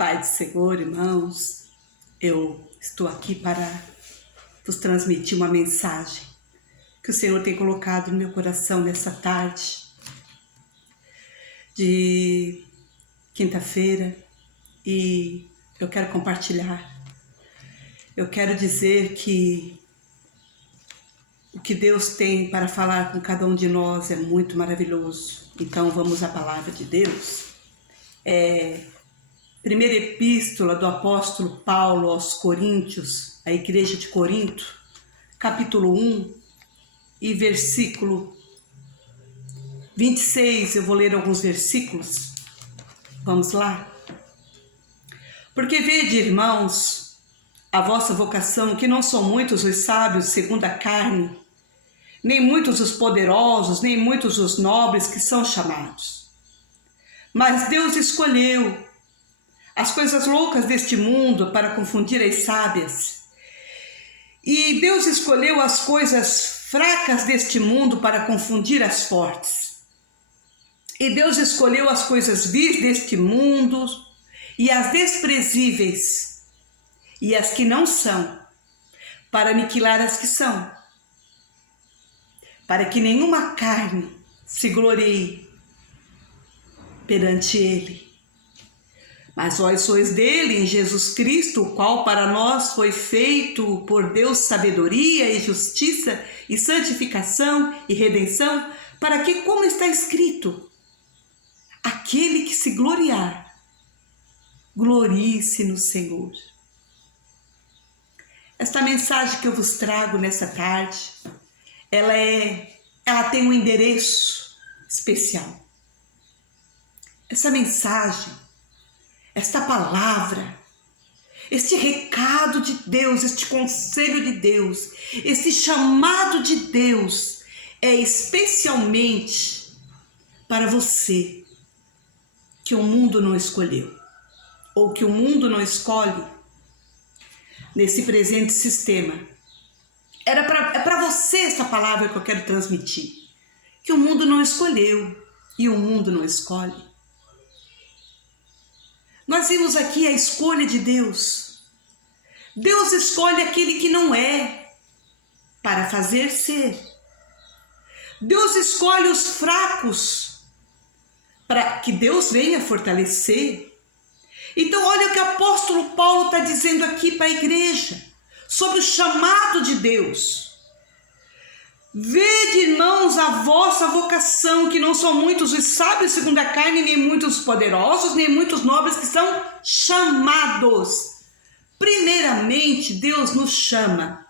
Pai do Senhor, irmãos, eu estou aqui para vos transmitir uma mensagem que o Senhor tem colocado no meu coração nessa tarde de quinta-feira e eu quero compartilhar. Eu quero dizer que o que Deus tem para falar com cada um de nós é muito maravilhoso. Então vamos à palavra de Deus. Primeira epístola do apóstolo Paulo aos Coríntios, a igreja de Corinto, capítulo 1 e versículo 26, eu vou ler alguns versículos. Vamos lá? Porque vede, irmãos, a vossa vocação, que não são muitos os sábios segundo a carne, nem muitos os poderosos, nem muitos os nobres que são chamados. Mas Deus escolheu as coisas loucas deste mundo para confundir as sábias. E Deus escolheu as coisas fracas deste mundo para confundir as fortes. E Deus escolheu as coisas vis deste mundo e as desprezíveis e as que não são, para aniquilar as que são, para que nenhuma carne se glorie perante Ele. Mas vós sois dele em Jesus Cristo, o qual para nós foi feito por Deus sabedoria e justiça e santificação e redenção, para que, como está escrito, aquele que se gloriar, glorie-se no Senhor. Esta mensagem que eu vos trago nessa tarde, ela tem um endereço especial. Essa mensagem, esta palavra, este recado de Deus, este conselho de Deus, este chamado de Deus é especialmente para você que o mundo não escolheu, ou que o mundo não escolhe nesse presente sistema. É para você essa palavra que eu quero transmitir, que o mundo não escolheu e o mundo não escolhe. Nós vimos aqui a escolha de Deus. Deus escolhe aquele que não é para fazer ser. Deus escolhe os fracos para que Deus venha fortalecer. Então olha o que o apóstolo Paulo está dizendo aqui para a igreja sobre o chamado de Deus. Vede, irmãos, a vossa vocação, que não são muitos os sábios segundo a carne, nem muitos os poderosos, nem muitos nobres que são chamados. Primeiramente, Deus nos chama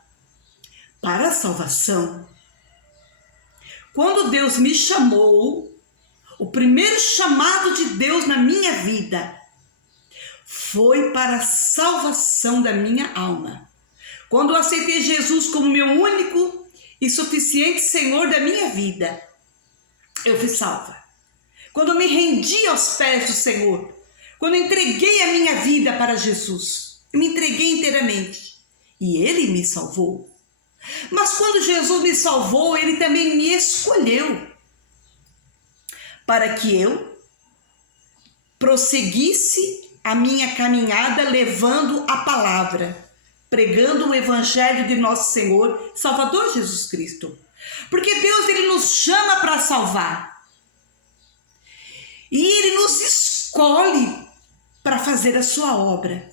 para a salvação. Quando Deus me chamou, o primeiro chamado de Deus na minha vida foi para a salvação da minha alma. Quando eu aceitei Jesus como meu único e suficiente Senhor da minha vida, eu fui salva. Quando eu me rendi aos pés do Senhor, quando eu entreguei a minha vida para Jesus, eu me entreguei inteiramente e Ele me salvou. Mas quando Jesus me salvou, Ele também me escolheu para que eu prosseguisse a minha caminhada levando a palavra, pregando o evangelho de nosso Senhor, Salvador Jesus Cristo. Porque Deus, Ele nos chama para salvar. E Ele nos escolhe para fazer a sua obra.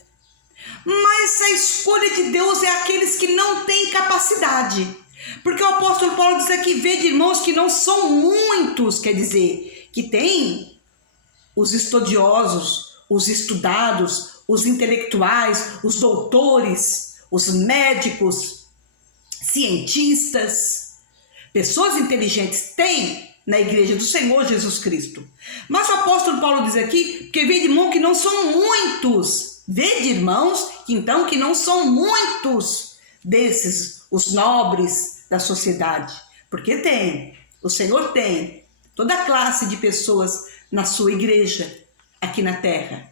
Mas a escolha de Deus é aqueles que não têm capacidade. Porque o apóstolo Paulo diz aqui, vede, irmãos, que não são muitos, quer dizer, que tem os estudiosos, os estudados, os intelectuais, os doutores, os médicos, cientistas, pessoas inteligentes tem na igreja do Senhor Jesus Cristo. Mas o apóstolo Paulo diz aqui, porque vede, irmão, que não são muitos. Vede, irmãos, que não são muitos desses, os nobres da sociedade. Porque tem, o Senhor tem toda classe de pessoas na sua igreja, aqui na terra.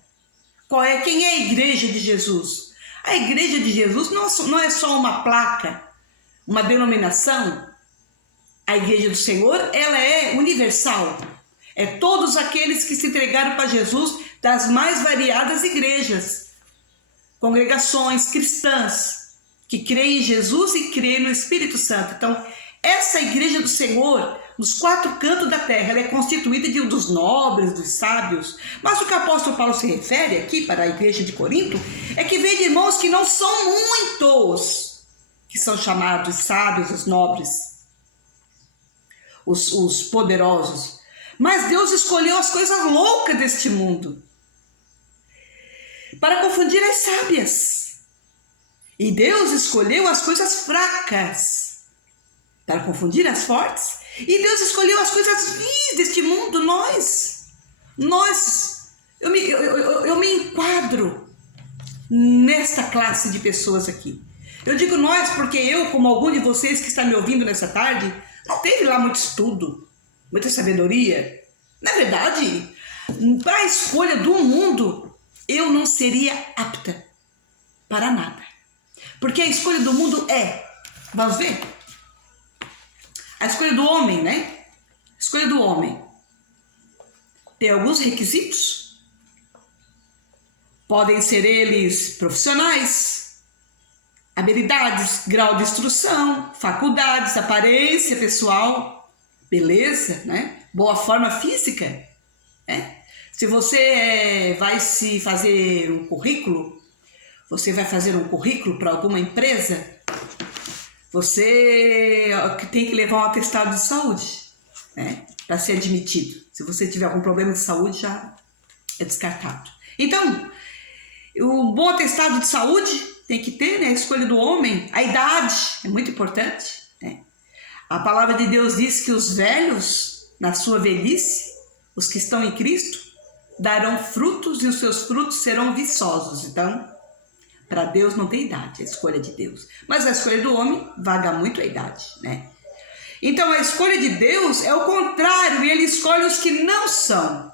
Quem é a igreja de Jesus? A igreja de Jesus não é só uma placa, uma denominação. A igreja do Senhor, ela é universal. É todos aqueles que se entregaram para Jesus das mais variadas igrejas, congregações cristãs, que creem em Jesus e creem no Espírito Santo. Então, essa igreja do Senhor, nos 4 cantos da terra, ela é constituída dos nobres, dos sábios. Mas o que o apóstolo Paulo se refere aqui para a igreja de Corinto é que vem de irmãos que não são muitos, que são chamados sábios, os nobres, os poderosos. Mas Deus escolheu as coisas loucas deste mundo para confundir as sábias. E Deus escolheu as coisas fracas para confundir as fortes. E Deus escolheu as coisas vis deste mundo, nós. Eu me enquadro nesta classe de pessoas aqui. Eu digo nós porque eu, como algum de vocês que está me ouvindo nessa tarde, não teve lá muito estudo, muita sabedoria. Na verdade, para a escolha do mundo, eu não seria apta para nada. Porque a escolha do mundo vamos ver? A escolha do homem, né? A escolha do homem tem alguns requisitos. Podem ser eles profissionais, habilidades, grau de instrução, faculdades, aparência pessoal, beleza, né? Boa forma física, né? Se você vai se fazer um currículo, você vai fazer um currículo para alguma empresa, você tem que levar um atestado de saúde, né? Para ser admitido. Se você tiver algum problema de saúde, já é descartado. Então, o bom atestado de saúde tem que ter, né? A escolha do homem, a idade é muito importante, né? A palavra de Deus diz que os velhos, na sua velhice, os que estão em Cristo, darão frutos e os seus frutos serão viçosos. Então, para Deus não tem idade, a escolha de Deus. Mas a escolha do homem vaga muito a idade, né? Então, a escolha de Deus é o contrário, e ele escolhe os que não são.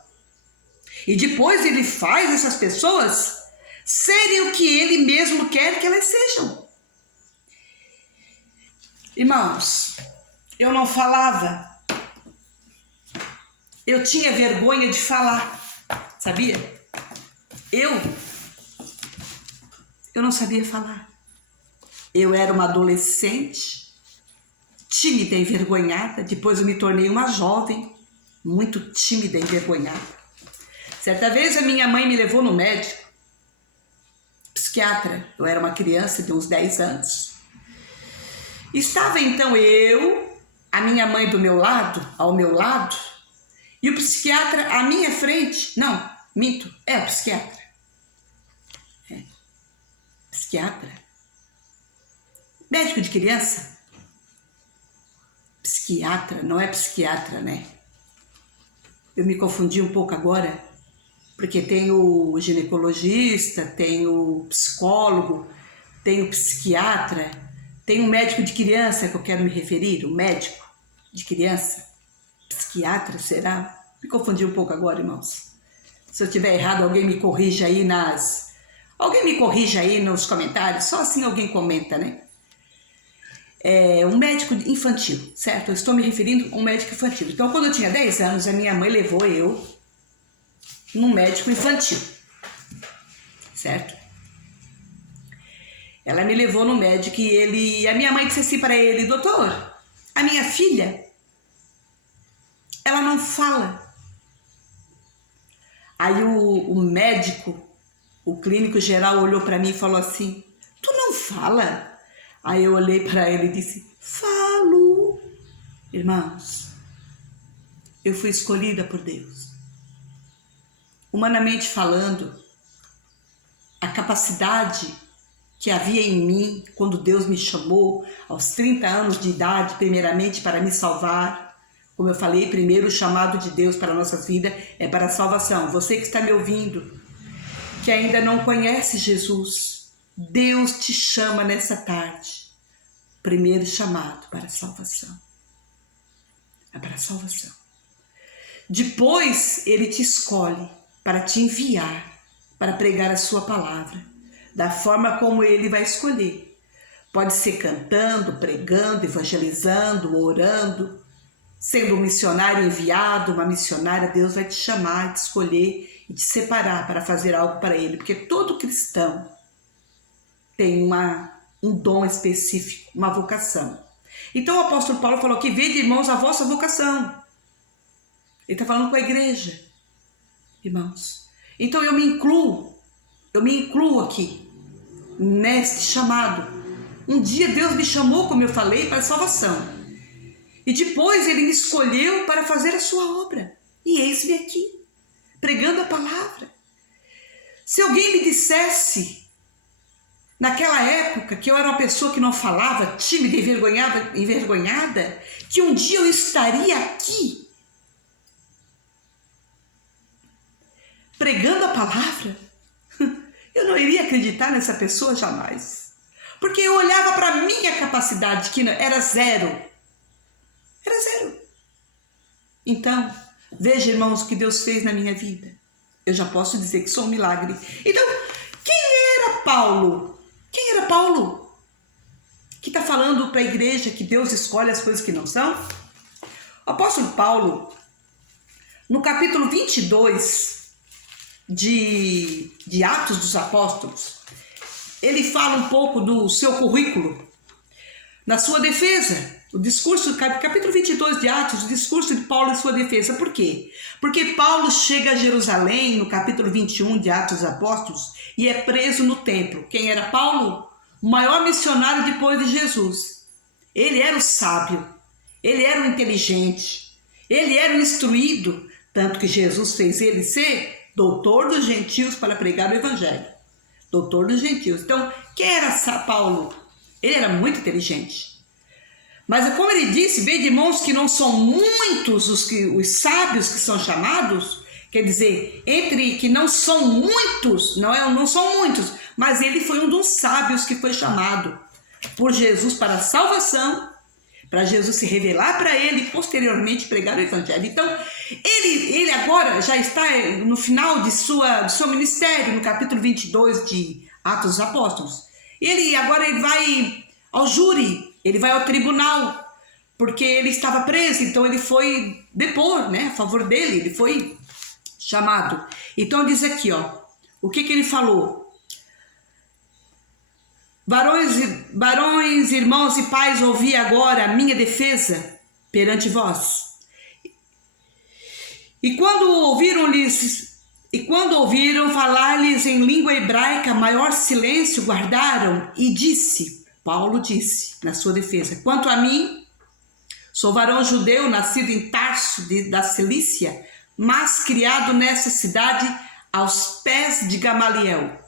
E depois ele faz essas pessoas serem o que ele mesmo quer que elas sejam. Irmãos, eu não falava. Eu tinha vergonha de falar, sabia? Eu não sabia falar. Eu era uma adolescente, tímida e envergonhada. Depois eu me tornei uma jovem, muito tímida e envergonhada. Certa vez a minha mãe me levou no médico, psiquiatra. Eu era uma criança de uns 10 anos. Estava então eu, a minha mãe do meu lado, ao meu lado, e o psiquiatra à minha frente. Não, minto, é o psiquiatra. Psiquiatra? Médico de criança? Psiquiatra, não é psiquiatra, né? Eu me confundi um pouco agora, porque tem o ginecologista, tem o psicólogo, tem o psiquiatra, tem um médico de criança que eu quero me referir, o médico de criança. Psiquiatra, será? Me confundi um pouco agora, irmãos. Se eu estiver errado, alguém me corrija aí nos comentários, só assim alguém comenta, né? Um médico infantil, certo? Eu estou me referindo a um médico infantil. Então, quando eu tinha 10 anos, a minha mãe levou eu num médico infantil, certo? Ela me levou no médico e a minha mãe disse assim para ele: doutor, a minha filha, ela não fala. Aí o médico, o clínico geral, olhou para mim e falou assim: tu não fala? Aí eu olhei para ele e disse: falo. Irmãos, eu fui escolhida por Deus. Humanamente falando, a capacidade que havia em mim quando Deus me chamou aos 30 anos de idade, primeiramente para me salvar. Como eu falei, primeiro o chamado de Deus para a nossa vida é para a salvação. Você que está me ouvindo, que ainda não conhece Jesus, Deus te chama nessa tarde. Primeiro chamado para a salvação. É para a salvação. Depois ele te escolhe para te enviar, para pregar a sua palavra, da forma como ele vai escolher. Pode ser cantando, pregando, evangelizando, orando, sendo um missionário enviado, uma missionária, Deus vai te chamar, te escolher e te separar para fazer algo para Ele, porque todo cristão tem um dom específico, uma vocação. Então o apóstolo Paulo falou que vede, irmãos, a vossa vocação. Ele está falando com a igreja, irmãos. Então eu me incluo aqui, neste chamado. Um dia Deus me chamou, como eu falei, para a salvação. E depois Ele me escolheu para fazer a sua obra. E eis-me aqui, pregando a palavra. Se alguém me dissesse, naquela época, que eu era uma pessoa que não falava, tímida, envergonhada, que um dia eu estaria aqui, pregando a palavra, eu não iria acreditar nessa pessoa jamais. Porque eu olhava para a minha capacidade, que era zero. Era zero. Então, veja, irmãos, o que Deus fez na minha vida. Eu já posso dizer que sou um milagre. Então, quem era Paulo? Quem era Paulo? Que está falando para a igreja que Deus escolhe as coisas que não são? O apóstolo Paulo, no capítulo 22 de Atos dos Apóstolos, ele fala um pouco do seu currículo, na sua defesa. O discurso, capítulo 22 de Atos, o discurso de Paulo em sua defesa. Por quê? Porque Paulo chega a Jerusalém, no capítulo 21 de Atos dos Apóstolos, e é preso no templo. Quem era Paulo? O maior missionário depois de Jesus. Ele era o sábio, ele era o inteligente, ele era o instruído, tanto que Jesus fez ele ser doutor dos gentios para pregar o evangelho. Doutor dos gentios. Então, quem era Paulo? Ele era muito inteligente. Mas como ele disse, vede, irmãos, que não são muitos os sábios que são chamados, quer dizer, entre que não são muitos, não são muitos, mas ele foi um dos sábios que foi chamado por Jesus para a salvação, para Jesus se revelar para ele e posteriormente pregar o evangelho. Então, ele agora já está no final de seu ministério, no capítulo 22 de Atos dos Apóstolos. Ele vai ao júri, ele vai ao tribunal, porque ele estava preso, então ele foi depor, né, a favor dele, ele foi chamado. Então diz aqui, o que ele falou? Varões, irmãos e pais, ouvi agora a minha defesa perante vós. E quando ouviram falar-lhes em língua hebraica, maior silêncio guardaram, e Paulo disse na sua defesa: quanto a mim, sou varão judeu, nascido em Tarso da Cilícia, mas criado nessa cidade aos pés de Gamaliel,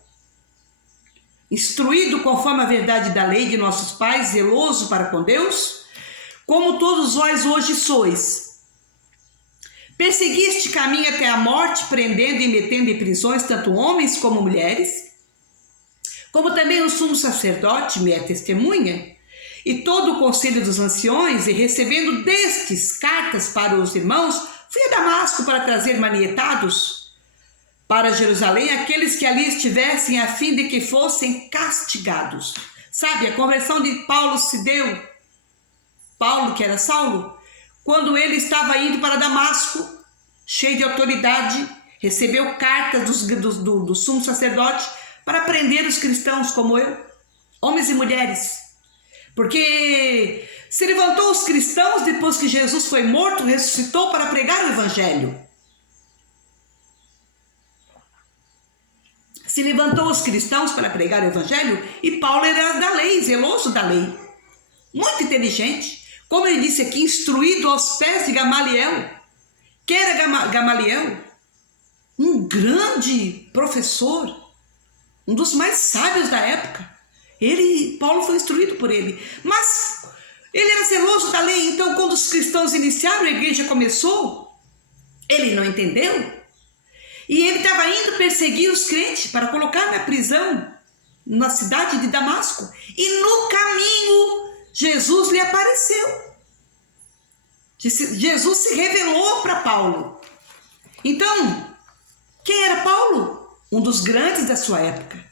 instruído conforme a verdade da lei de nossos pais, zeloso para com Deus, como todos vós hoje sois. Perseguiste caminho até a morte, prendendo e metendo em prisões tanto homens como mulheres, como também o sumo sacerdote me é testemunha, e todo o conselho dos anciões, e recebendo destes cartas para os irmãos, fui a Damasco para trazer manietados para Jerusalém aqueles que ali estivessem, a fim de que fossem castigados. Sabe, a conversão de Paulo se deu, Paulo, que era Saulo, quando ele estava indo para Damasco, cheio de autoridade, recebeu cartas do sumo sacerdote para prender os cristãos como eu, homens e mulheres. Porque se levantou os cristãos depois que Jesus foi morto, ressuscitou para pregar o evangelho. Se levantou os cristãos para pregar o evangelho, e Paulo era da lei, zeloso da lei, muito inteligente. Como ele disse aqui, instruído aos pés de Gamaliel. Quem era Gamaliel? Um grande professor, um dos mais sábios da época. Paulo foi instruído por ele. Mas ele era zeloso da lei, então quando os cristãos iniciaram, a igreja começou, ele não entendeu. E ele estava indo perseguir os crentes para colocar na prisão, na cidade de Damasco. E no caminho, Jesus lhe apareceu. Jesus se revelou para Paulo. Então, quem era Paulo? Um dos grandes da sua época.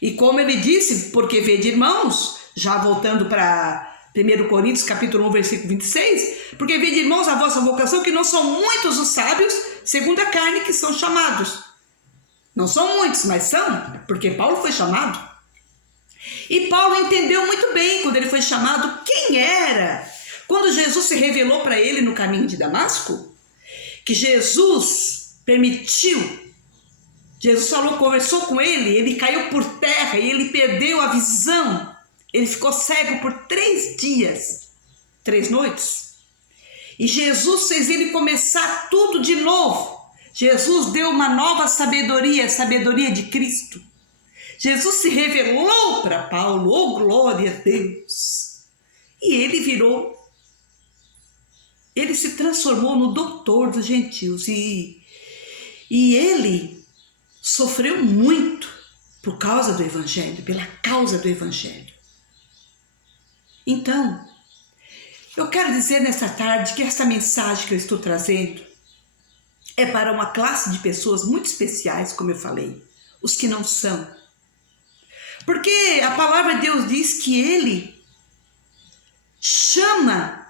E como ele disse, porque vede, irmãos, já voltando para 1 Coríntios capítulo 1, versículo 26, Porque vede, irmãos, a vossa vocação, que não são muitos os sábios, segundo a carne, que são chamados. Não são muitos, mas são, porque Paulo foi chamado. E Paulo entendeu muito bem, quando ele foi chamado, quem era. Quando Jesus se revelou para ele no caminho de Damasco, que Jesus permitiu, Jesus falou, conversou com ele, ele caiu por terra e ele perdeu a visão. Ele ficou cego por 3 dias, 3 noites. E Jesus fez ele começar tudo de novo. Jesus deu uma nova sabedoria, a sabedoria de Cristo. Jesus se revelou para Paulo, oh glória a Deus. E ele se transformou no doutor dos gentios. E ele sofreu muito por causa do Evangelho, pela causa do Evangelho. Então, eu quero dizer nessa tarde que essa mensagem que eu estou trazendo é para uma classe de pessoas muito especiais, como eu falei, os que não são. Porque a palavra de Deus diz que Ele chama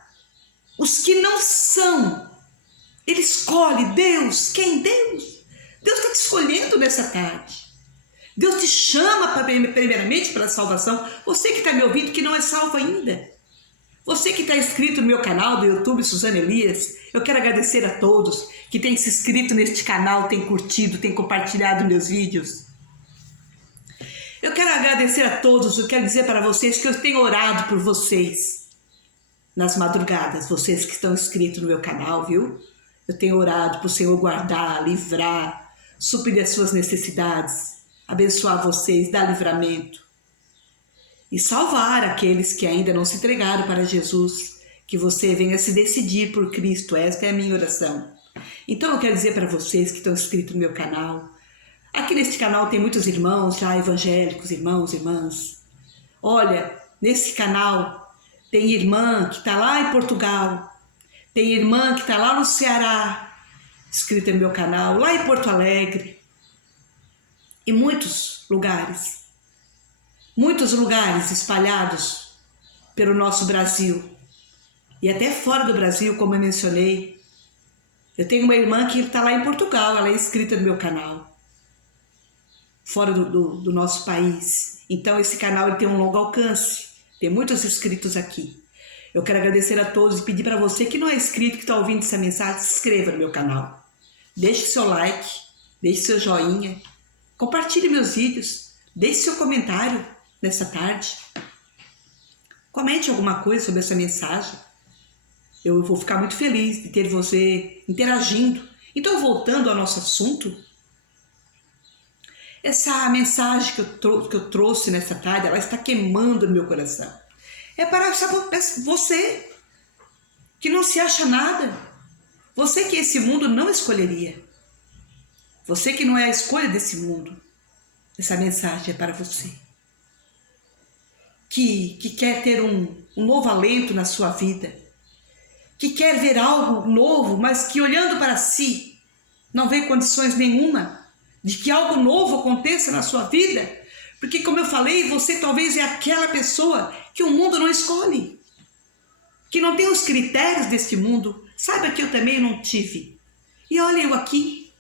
os que não são. Ele escolhe. Deus. Quem? Deus. Deus está te escolhendo nessa tarde. Deus te chama primeiramente para a salvação. Você que está me ouvindo que não é salvo ainda. Você que está inscrito no meu canal do YouTube, Suzana Elias, eu quero agradecer a todos que têm se inscrito neste canal, têm curtido, têm compartilhado meus vídeos. Eu quero agradecer a todos, eu quero dizer para vocês que eu tenho orado por vocês nas madrugadas, vocês que estão inscritos no meu canal, viu? Eu tenho orado para o Senhor guardar, livrar, suprir as suas necessidades, abençoar vocês, dar livramento e salvar aqueles que ainda não se entregaram para Jesus, que você venha se decidir por Cristo. Esta é a minha oração. Então eu quero dizer para vocês que estão inscritos no meu canal, aqui neste canal tem muitos irmãos já evangélicos, irmãos, irmãs. Olha, nesse canal tem irmã que está lá em Portugal, tem irmã que está lá no Ceará, inscrita no meu canal, lá em Porto Alegre, e muitos lugares espalhados pelo nosso Brasil, e até fora do Brasil, como eu mencionei. Eu tenho uma irmã que está lá em Portugal, ela é inscrita no meu canal, fora do nosso país. Então esse canal ele tem um longo alcance, tem muitos inscritos aqui. Eu quero agradecer a todos e pedir para você que não é inscrito, que está ouvindo essa mensagem, se inscreva no meu canal. Deixe seu like, deixe seu joinha, compartilhe meus vídeos, deixe seu comentário nessa tarde. Comente alguma coisa sobre essa mensagem. Eu vou ficar muito feliz de ter você interagindo. Então, voltando ao nosso assunto, essa mensagem que eu trouxe nessa tarde, ela está queimando no meu coração. É para você que não se acha nada, você que esse mundo não escolheria, você que não é a escolha desse mundo. Essa mensagem é para você que quer ter um novo alento na sua vida, que quer ver algo novo, mas que olhando para si não vê condições nenhuma de que algo novo aconteça na sua vida, porque, como eu falei, você talvez é aquela pessoa que o mundo não escolhe, que não tem os critérios deste mundo. Saiba que eu também não tive. E olha eu aqui,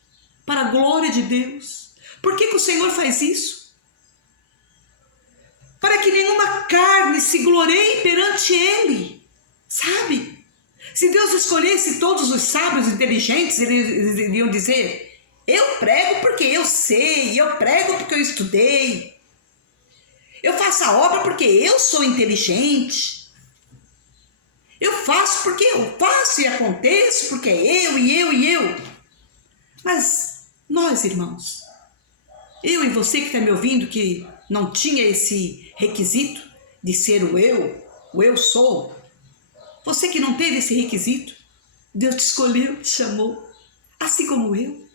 para a glória de Deus. Por que o Senhor faz isso? Para que nenhuma carne se glorie perante Ele, sabe? Se Deus escolhesse todos os sábios inteligentes, eles iriam dizer: eu prego porque eu sei, eu prego porque eu estudei, eu faço a obra porque eu sou inteligente, eu faço porque eu faço e aconteço porque é eu e eu e eu. Mas nós, irmãos, eu e você que está me ouvindo, que não tinha esse requisito de ser o eu sou, você que não teve esse requisito, Deus te escolheu, te chamou, assim como eu,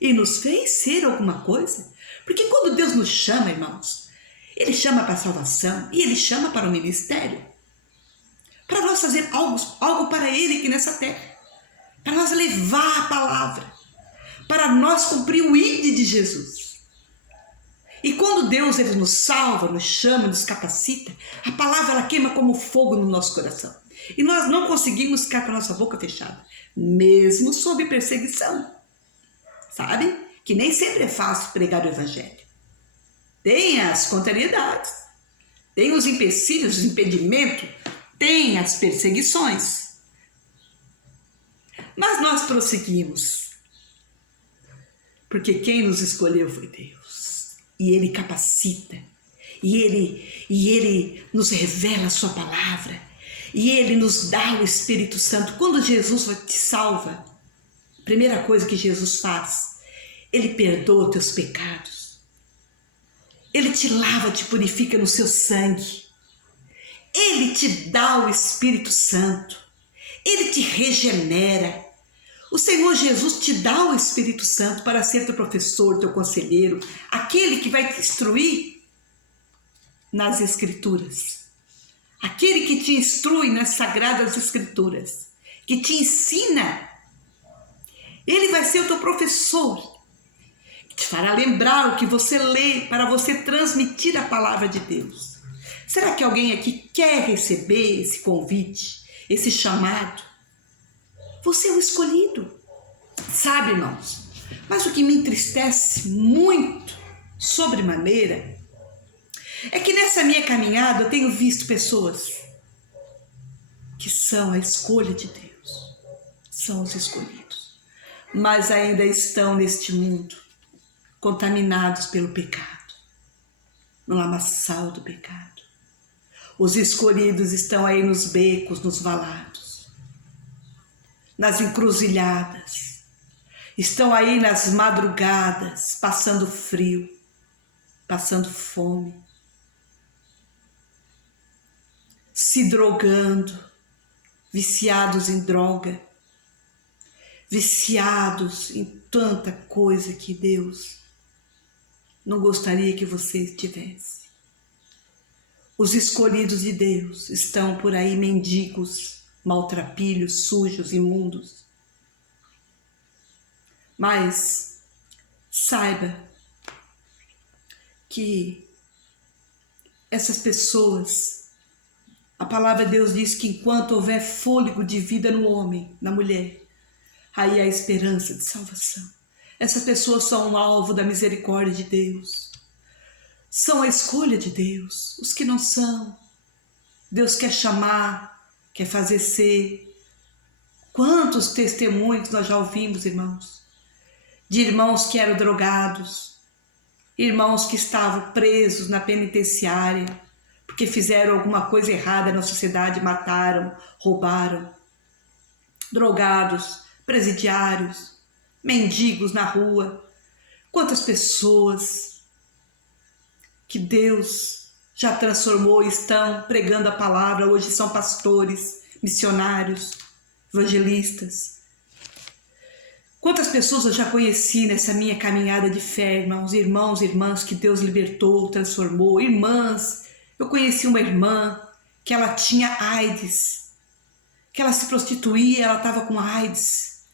e nos fez ser alguma coisa. Porque quando Deus nos chama, irmãos, Ele chama para a salvação e Ele chama para o ministério, para nós fazer algo para Ele aqui nessa terra, para nós levar a palavra, para nós cumprir o ID de Jesus. E quando Deus ele nos salva, nos chama, nos capacita, a palavra ela queima como fogo no nosso coração. E nós não conseguimos ficar com a nossa boca fechada, mesmo sob perseguição. Sabe? Que nem sempre é fácil pregar o evangelho. Tem as contrariedades, tem os empecilhos, os impedimentos, tem as perseguições. Mas nós prosseguimos, porque quem nos escolheu foi Deus. E Ele capacita, e Ele nos revela a sua palavra, e Ele nos dá o Espírito Santo. Quando Jesus te salva, a primeira coisa que Jesus faz, Ele perdoa os teus pecados. Ele te lava, te purifica no seu sangue. Ele te dá o Espírito Santo. Ele te regenera. O Senhor Jesus te dá o Espírito Santo para ser teu professor, teu conselheiro, aquele que vai te instruir nas Escrituras. Aquele que te instrui nas Sagradas Escrituras, que te ensina. Ele vai ser o teu professor, que te fará lembrar o que você lê para você transmitir a palavra de Deus. Será que alguém aqui quer receber esse convite, esse chamado? Você é o escolhido, sabe, irmãos? Mas o que me entristece muito, sobremaneira, é que nessa minha caminhada eu tenho visto pessoas que são a escolha de Deus, são os escolhidos, mas ainda estão neste mundo contaminados pelo pecado, no lamaçal do pecado. Os escolhidos estão aí nos becos, nos valados, nas encruzilhadas, estão aí nas madrugadas, passando frio, passando fome, se drogando, viciados em droga, viciados em tanta coisa que Deus não gostaria que você tivesse. Os escolhidos de Deus estão por aí mendigos, maltrapilhos, sujos, imundos. Mas saiba que essas pessoas, a palavra de Deus diz que enquanto houver fôlego de vida no homem, na mulher, aí há esperança de salvação. Essas pessoas são o alvo da misericórdia de Deus. São a escolha de Deus. Os que não são, Deus quer chamar, quer fazer ser. Quantos testemunhos nós já ouvimos, irmãos? De irmãos que eram drogados, irmãos que estavam presos na penitenciária, porque fizeram alguma coisa errada na sociedade, mataram, roubaram. Drogados, presidiários, mendigos na rua. Quantas pessoas que Deus já transformou e estão pregando a palavra, hoje são pastores, missionários, evangelistas. Quantas pessoas eu já conheci nessa minha caminhada de fé, irmãos, irmãos, irmãs que Deus libertou, transformou, irmãs. Eu conheci uma irmã que ela tinha AIDS, que ela se prostituía, ela estava com AIDS.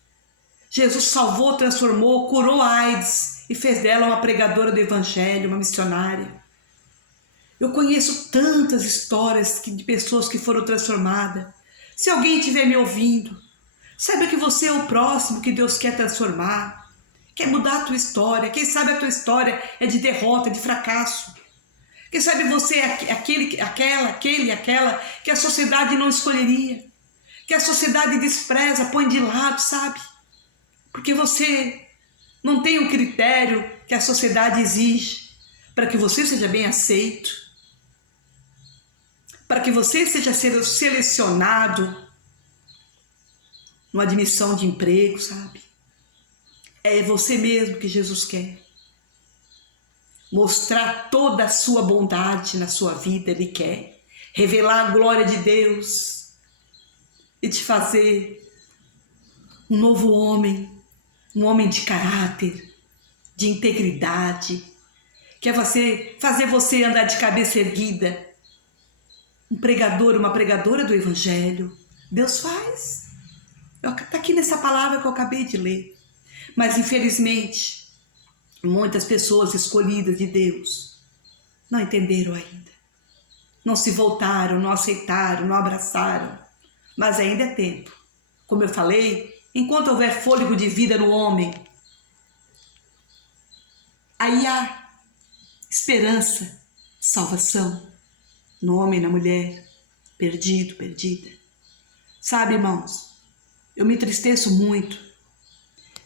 Jesus salvou, transformou, curou a AIDS e fez dela uma pregadora do evangelho, uma missionária. Eu conheço tantas histórias de pessoas que foram transformadas. Se alguém estiver me ouvindo, saiba que você é o próximo que Deus quer transformar, quer mudar a tua história. Quem sabe a tua história é de derrota, de fracasso. Quem sabe você é aquela que a sociedade não escolheria, que a sociedade despreza, põe de lado, sabe? Porque você não tem o critério que a sociedade exige para que você seja bem aceito, para que você seja selecionado numa admissão de emprego, sabe? É você mesmo que Jesus quer. Mostrar toda a sua bondade na sua vida, Ele quer. Revelar a glória de Deus e te fazer um novo homem, um homem de caráter, de integridade. Quer fazer você andar de cabeça erguida. Um pregador, uma pregadora do evangelho. Deus faz. Está aqui nessa palavra que eu acabei de ler. Mas infelizmente, muitas pessoas escolhidas de Deus não entenderam ainda. Não se voltaram, não aceitaram, não abraçaram. mas ainda é tempo. Como eu falei, enquanto houver fôlego de vida no homem, aí há esperança, salvação no homem e na mulher, perdido, perdida. Sabe, irmãos, eu me entristeço muito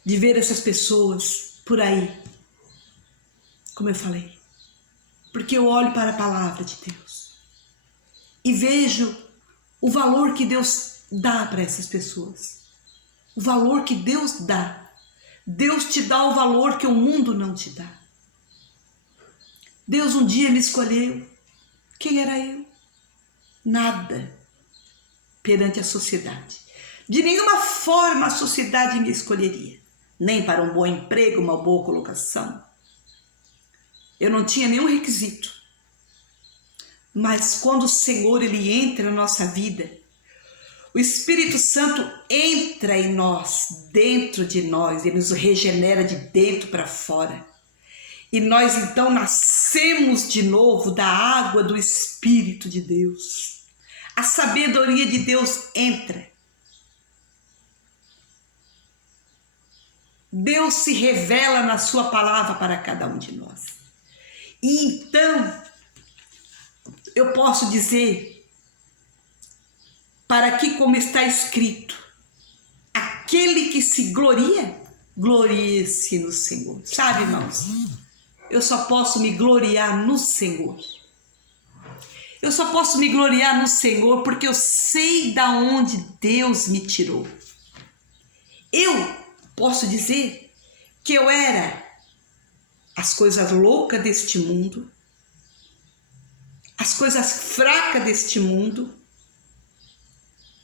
de ver essas pessoas por aí, como eu falei, porque eu olho para a palavra de Deus e vejo o valor que Deus dá para essas pessoas, o valor que Deus dá. Deus te dá o valor que o mundo não te dá. Deus um dia me escolheu. Quem era eu? Nada perante a sociedade. De nenhuma forma a sociedade me escolheria, nem para um bom emprego, uma boa colocação. Eu não tinha nenhum requisito. Mas quando o Senhor ele entra na nossa vida, o Espírito Santo entra em nós, dentro de nós, ele nos regenera de dentro para fora. E nós então nascemos de novo da água do Espírito de Deus. A sabedoria de Deus entra. Deus se revela na sua palavra para cada um de nós. E então, eu posso dizer, para que, como está escrito, aquele que se gloria, glorie-se no Senhor. Sabe, irmãos, eu só posso me gloriar no Senhor. Eu só posso me gloriar no Senhor porque eu sei da onde Deus me tirou. Eu posso dizer que eu era as coisas loucas deste mundo, as coisas fracas deste mundo,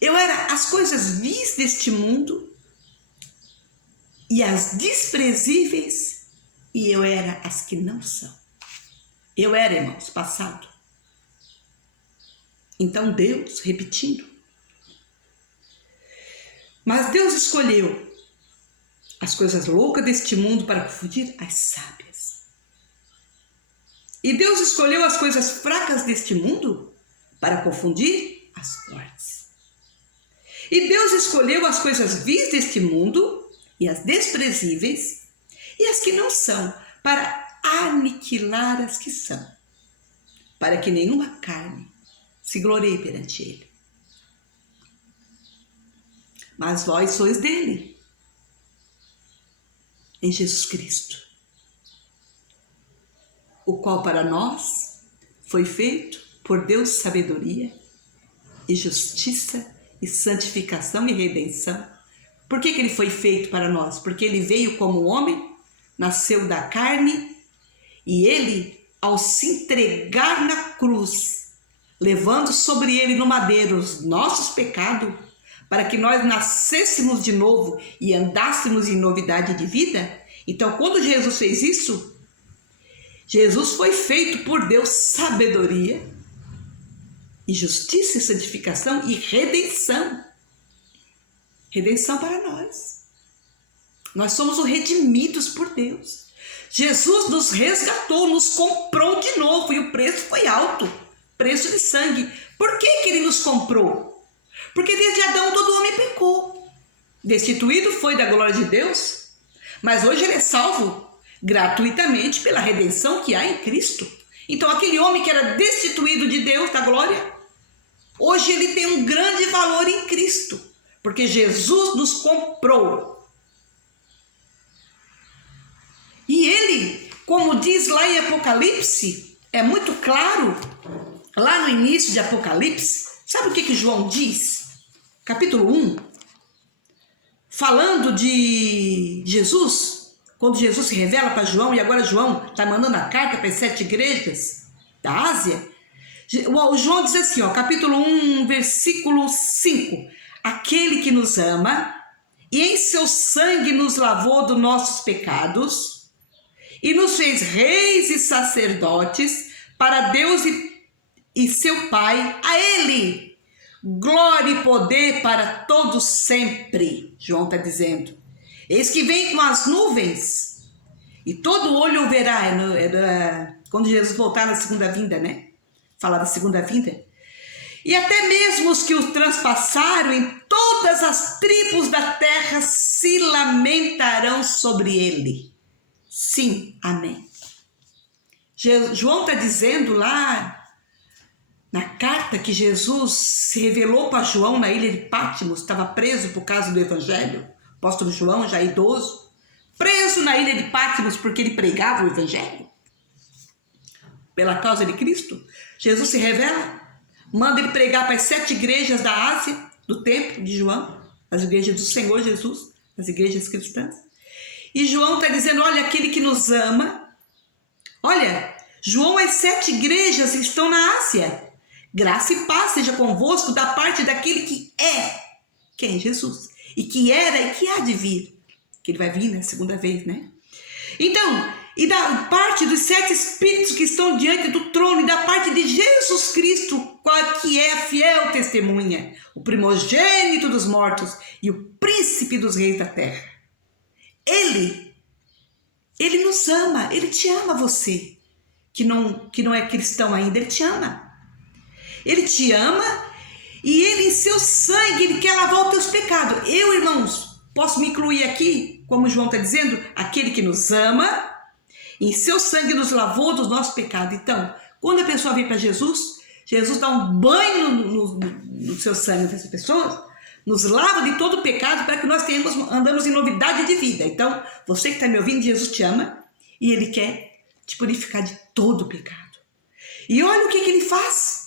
eu era as coisas vis deste mundo e as desprezíveis, e eu era as que não são. Eu era, irmãos, passado. Então Deus, repetindo, mas Deus escolheu as coisas loucas deste mundo para confundir as sábias. E Deus escolheu as coisas fracas deste mundo para confundir as fortes. E Deus escolheu as coisas vis deste mundo e as desprezíveis e as que não são, para aniquilar as que são, para que nenhuma carne se glorie perante ele. Mas vós sois dele, em Jesus Cristo, o qual para nós foi feito por Deus sabedoria e justiça e santificação e redenção. Por que ele foi feito para nós? Porque ele veio como homem, nasceu da carne, e ele, ao se entregar na cruz, levando sobre ele no madeiro os nossos pecados, para que nós nascêssemos de novo e andássemos em novidade de vida. Então, quando Jesus fez isso, Jesus foi feito por Deus sabedoria e justiça e santificação e redenção. Redenção para nós. Nós somos os redimidos por Deus. Jesus nos resgatou, nos comprou de novo e o preço foi alto. Preço de sangue. Por que ele nos comprou? Porque desde Adão todo homem pecou. Destituído foi da glória de Deus, mas hoje ele é salvo gratuitamente pela redenção que há em Cristo. Então aquele homem que era destituído de Deus, da glória, hoje ele tem um grande valor em Cristo, porque Jesus nos comprou. E ele, como diz lá em Apocalipse, é muito claro, lá no início de Apocalipse, sabe o que João diz? Capítulo 1, falando de Jesus, quando Jesus se revela para João, e agora João está mandando a carta para as 7 igrejas da Ásia. O João diz assim, capítulo 1, versículo 5, aquele que nos ama e em seu sangue nos lavou dos nossos pecados e nos fez reis e sacerdotes para Deus e seu Pai, a ele glória e poder para todos sempre. João está dizendo, eis que vem com as nuvens e todo olho o verá. Quando Jesus voltar na segunda vinda, né? Falar da segunda vinda. E até mesmo os que o transpassaram em todas as tribos da terra se lamentarão sobre ele. Sim, amém. João está dizendo lá na carta que Jesus se revelou para João na ilha de Patmos, estava preso por causa do evangelho. O apóstolo João, já idoso, preso na ilha de Patmos porque ele pregava o evangelho. Pela causa de Cristo, Jesus se revela, manda ele pregar para as 7 igrejas da Ásia, do tempo de João, as igrejas do Senhor Jesus, as igrejas cristãs. E João está dizendo, olha, aquele que nos ama, olha, João, as 7 igrejas estão na Ásia. Graça e paz seja convosco da parte daquele que é, quem? Jesus. E que era e que há de vir. Que ele vai vir na segunda vez, né? Então, e da parte dos 7 espíritos que estão diante do trono, e da parte de Jesus Cristo, que é a fiel testemunha, o primogênito dos mortos e o príncipe dos reis da terra. Ele nos ama, ele te ama você, que não é cristão ainda, ele te ama. Ele te ama e ele em seu sangue, ele quer lavar os teus pecados. Eu, irmãos, posso me incluir aqui, como João está dizendo, aquele que nos ama, em seu sangue nos lavou dos nossos pecados. Então, quando a pessoa vem para Jesus, Jesus dá um banho no seu sangue dessa pessoa, nos lava de todo o pecado para que nós andamos em novidade de vida. Então, você que está me ouvindo, Jesus te ama e ele quer te purificar de todo o pecado. E olha o que ele faz.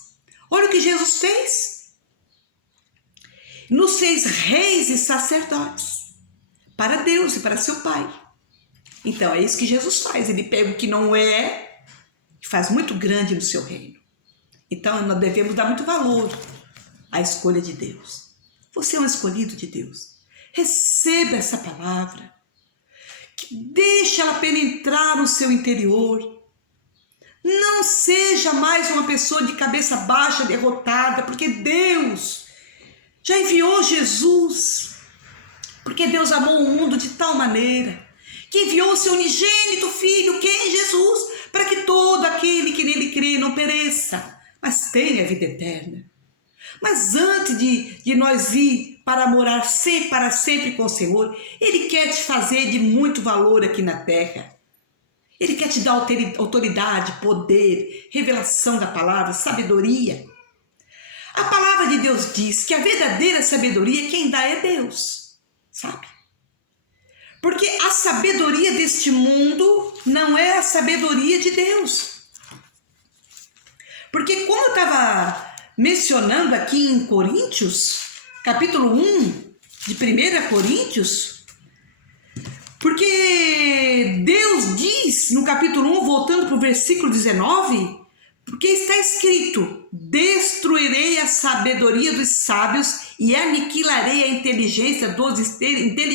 Olha o que Jesus fez. Nos fez reis e sacerdotes para Deus e para seu Pai. Então é isso que Jesus faz. Ele pega o que não é e faz muito grande no seu reino. Então nós devemos dar muito valor à escolha de Deus. Você é um escolhido de Deus. Receba essa palavra. Deixa ela penetrar no seu interior. Não seja mais uma pessoa de cabeça baixa, derrotada, porque Deus já enviou Jesus. Porque Deus amou o mundo de tal maneira que enviou o seu unigênito Filho, que é Jesus, para que todo aquele que nele crê não pereça, mas tenha vida eterna. Mas antes de nós ir para morar para sempre com o Senhor, Ele quer te fazer de muito valor aqui na terra. Ele quer te dar autoridade, poder, revelação da palavra, sabedoria. A palavra de Deus diz que a verdadeira sabedoria quem dá é Deus, sabe? Porque a sabedoria deste mundo não é a sabedoria de Deus. Porque como eu estava mencionando aqui em Coríntios, capítulo 1 de 1 Coríntios, porque Deus diz no capítulo 1, voltando para o versículo 19, porque está escrito, destruirei a sabedoria dos sábios e aniquilarei a inteligência dos inteligentes.